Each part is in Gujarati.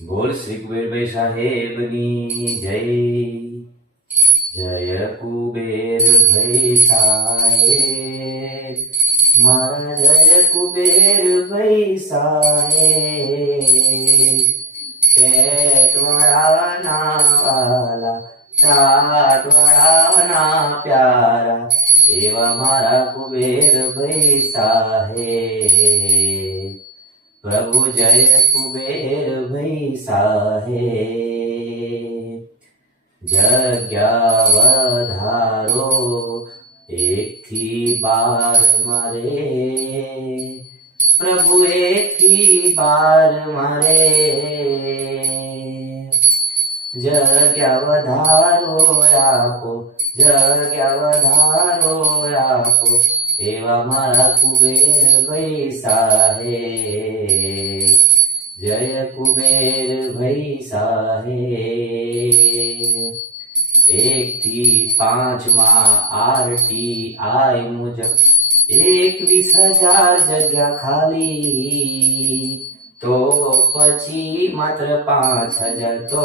બોલ શ્રી કુબેરભાઈ સાહેબની જય. જય કુબેરભાઈ સાહેબ, મારા જય કુબેરભાઈ સાહેબ. પેટવાળાના વાલા, ટાટવાળાના પ્યારા, એવા મારા કુબેરભાઈ સાહેબ. પ્રભુ જય કુબેરભાઈ સાહેબ. જગ્યા વધારો 1 થી 12 મારે, પ્રભુ 1 થી 12 મારે. જગ્યા વધારો આપો, જગ્યા વધારો આપો, એવા મારા કુબેરભાઈ સાહેબ. જય કુબેરભાઈ સાહેબ. 1 થી 5 માં RTI મુજબ 21,000 જગ્યા ખાલી, તો પછી માત્ર 5,000, તો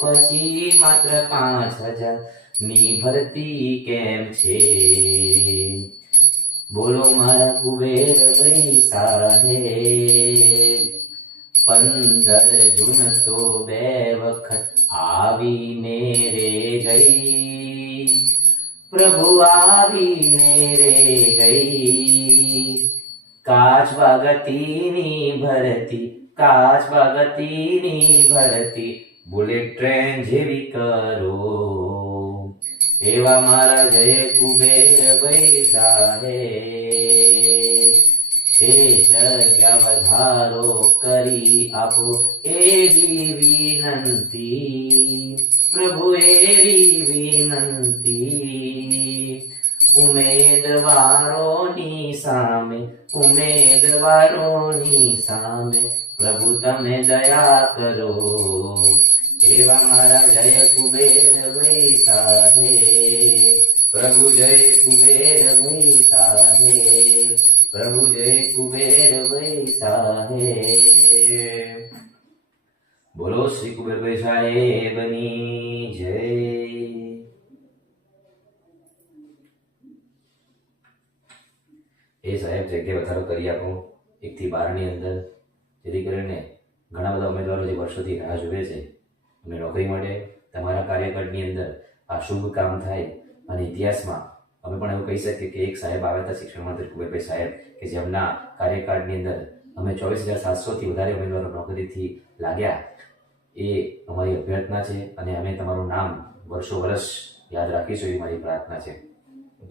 પછી માત્ર 5,000 ની ભરતી કેમ છે? બોલો મારા કુબેરભાઈ સાહેબ. 15 જૂન તો 2 વખત આવીને રે ગઈ, પ્રભુ આવીને રે ગઈ. કાચબા ગતિની ભરતી, કાચબા ગતિની ભરતી, બુલેટ ટ્રેન જેવી કરો, એવા મારા જય કુબેરભાઈ સાહેબ. એ જગ્યા વધારો કરી આપો એવી વિનંતી, પ્રભુ એવી વિનંતી. ઉમેદવારોની સામે, ઉમેદવારોની સામે, પ્રભુ તમે દયા કરો, એવા મારા જય કુબેરભાઈ સાહેબ. પ્રભુ જય કુબેરભાઈ સાહેબ, પ્રભુ જય કુબેરભાઈ સાહેબ. બોલો શ્રી કુબેરભાઈ સાહેબની જય. એ સાહેબ જગ્યા વધારો કરી આપો 1 થી 12 ની અંદર, જેથી કરીને ઘણા બધા ઉમેદવારો જે વર્ષોથી રાહ જુએ છે અને નોકરી માટે તમારા કાર્યકાળની અંદર આ શુભ કામ થાય. અને ઇતિહાસમાં અમે પણ એવું કહી શકીએ કે એક સાહેબ આવ્યા હતા શિક્ષણ મંત્રી કુબેરભાઈ સાહેબ, કે જેમના કાર્યકાળની અંદર અમે 24,700 થી વધારે ઉમેદવારો નોકરીથી લાગ્યા. એ અમારી અભ્યર્થના છે અને અમે તમારું નામ વર્ષો વર્ષ યાદ રાખીશું, એવી મારી પ્રાર્થના છે.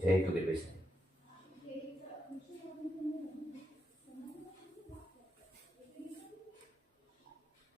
જય કુબેરભાઈ સાહેબ.